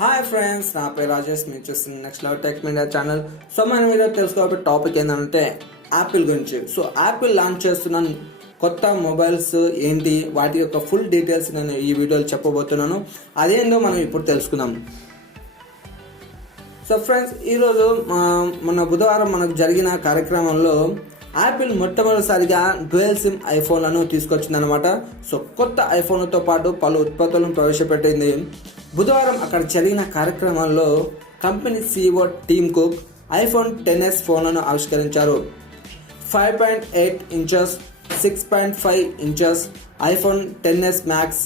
Hi friends, నా పేరు రాజేష్. మీరు చూస్తున్న next level tech media channel. So మనం ఈరోజు తెలుసుకోబోయే టాపిక్ ఏంటంటే యాపిల్ గురించి. సో యాపిల్ లాంచ్ చేస్తున్న కొత్త మొబైల్స్ ఏంటి, వాటి యొక్క ఫుల్ డీటెయిల్స్ నేను ఈ వీడియోలో చెప్పబోతున్నాను. అదేందో మనం ఇప్పుడు తెలుసుకుందాం. సో ఫ్రెండ్స్, ఈరోజు మొన్న బుధవారం మనకు జరిగిన కార్యక్రమంలో యాపిల్ మొట్టమొదటిసారిగా డ్యూయల్ సిమ్ ఐఫోన్లను తీసుకొచ్చిందనమాట. సో కొత్త ఐఫోన్లతో పాటు పలు ఉత్పత్తులను ప్రవేశపెట్టింది. బుధవారం అక్కడ జరిగిన కార్యక్రమంలో company CEO team cook iPhone 10s ఫోన్లను ఆవిష్కరించారు. 5.8 inches, 6.5 inches iPhone 10s max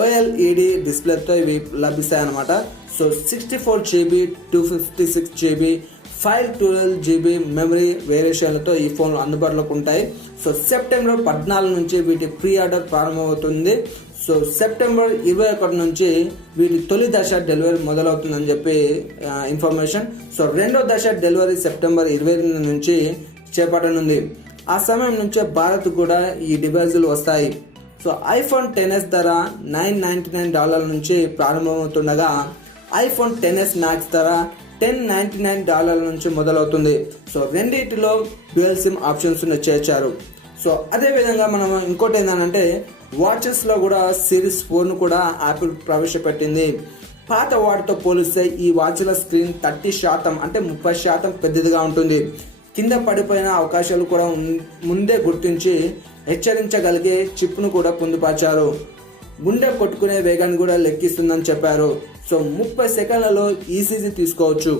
OLED డిస్ప్లేతో ఇవి లభిస్తాయి అన్నమాట. So 64GB, 256GB, 512GB memory వేరియేషన్లతో ఈ ఫోన్లు అందుబాటులోకి ఉంటాయి. సో సెప్టెంబర్ 14 నుంచి వీటి ప్రీ ఆర్డర్ ప్రారంభమవుతుంది. సో సెప్టెంబర్ 21 నుంచి వీటి తొలి దశ డెలివరీ మొదలవుతుందని చెప్పి ఇన్ఫర్మేషన్. సో రెండో దశ డెలివరీ సెప్టెంబర్ 20 నుంచి చేపట్టనుంది. ఆ సమయం నుంచే భారత్ కూడా ఈ డివైజులు వస్తాయి. సో ఐఫోన్ 10s ధర $999 నుంచి ప్రారంభమవుతుండగా ఐఫోన్ 10s మ్యాక్స్ ధర $1099 నుంచి మొదలవుతుంది. సో రెండింటిలో డ్యూయల్ సిమ్ ఆప్షన్స్ చేర్చారు. సో అదేవిధంగా మనం ఇంకోటి ఏంటంటే వాచెస్లో కూడా సిరీస్ 4ను కూడా యాపిల్ ప్రవేశపెట్టింది. పాత వాటితో పోలిస్తే ఈ వాచ్ల స్క్రీన్ 30% అంటే 30% పెద్దదిగా ఉంటుంది. కింద పడిపోయిన అవకాశాలు కూడా ముందే గుర్తించి హెచ్చరించగలిగే చిప్ను కూడా పొందుపరిచారు. గుండె కొట్టుకునే వేగాన్ని కూడా లెక్కిస్తుందని చెప్పారు. సో 30 సెకండ్లలో ECG తీసుకోవచ్చు.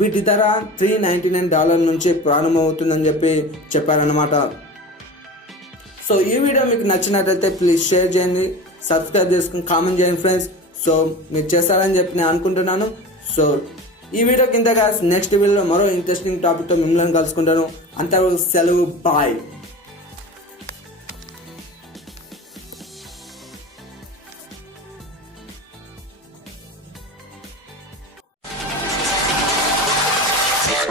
వీటి ధర $399 నుంచి ప్రారంభమవుతుందని చెప్పారన్నమాట. సో ఈ వీడియో మీకు నచ్చినట్లయితే ప్లీజ్ షేర్ చేయండి, సబ్స్క్రైబ్ చేసుకుని కామెంట్ చేయండి ఫ్రెండ్స్. సో మీరు చేస్తారని చెప్పి నేను అనుకుంటున్నాను. సో ఈ వీడియో కింద నెక్స్ట్ వీడియోలో మరో ఇంట్రెస్టింగ్ టాపిక్తో మిమ్మల్ని కలుసుకుంటాను. అంతవరకు సెలవు, బాయ్. Yeah.